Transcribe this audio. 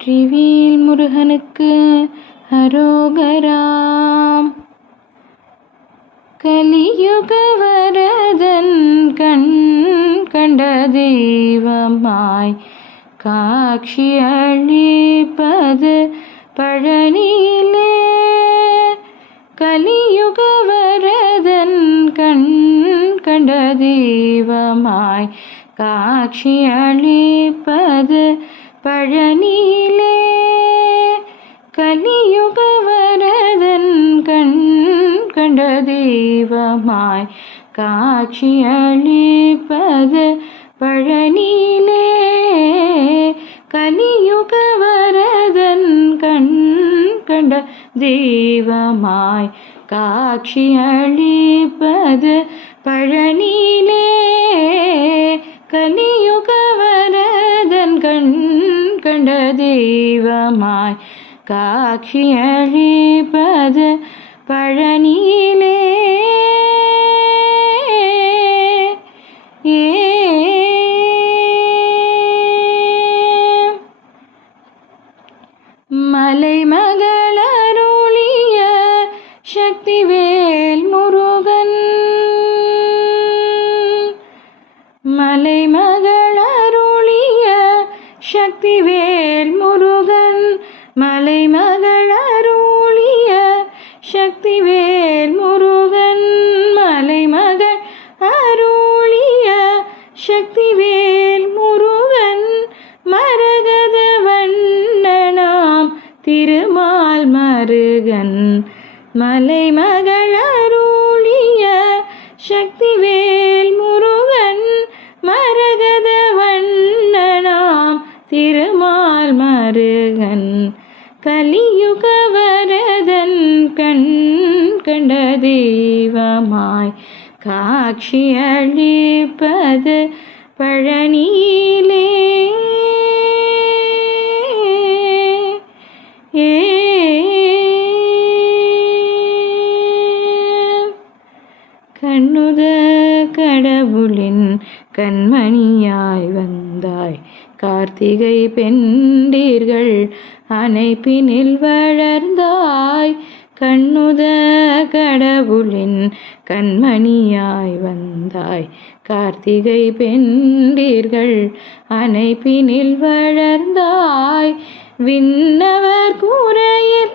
வெற்றிவேல் முருகனுக்கு அரோகராம். கலியுக வரதன் கண் கண்ட தெய்வமாய் காட்சி அழிப்பது பழனியிலே. கலியுக வரதன் கண் கண்ட தெய்வமாய் காட்சி அழிப்பது பழனி தெய்வமாய் காட்சியளிப்பது பழனியிலே. கலியுக வரதன் கண் கண்ட தெய்வமாய் காட்சி அளிப்பது பழனியிலே. கலியுக வரதன் கண் கண்ட தெய்வமாய் காட்சி அளிப்பது பழனியிலே. மலை மலைமகளருளிய சக்திவேல் முருகன். மலை மலைமகளருளிய சக்திவேல் முருகன். மலை மலைமகளருளிய சக்திவேல் திருமால் மருகன். மலைமகள் அருளிய சக்திவேல் முருகன். மரகத வண்ணனாம் திருமால் மருகன். கலியுக வரதன் கண் கண்ட தெய்வமாய் காட்சி அளிப்பது பழனியிலே கண்ணுத கடவுளின் கண்மணியாய் வந்தாய். கார்த்திகை பெண்டீர்கள் அனைப்பினில் வளர்ந்தாய். கண்ணுத கடவுளின் கண்மணியாய் வந்தாய். கார்த்திகை பெண்டீர்கள் அனைப்பினில் வளர்ந்தாய். விண்ணவர் கூரையில்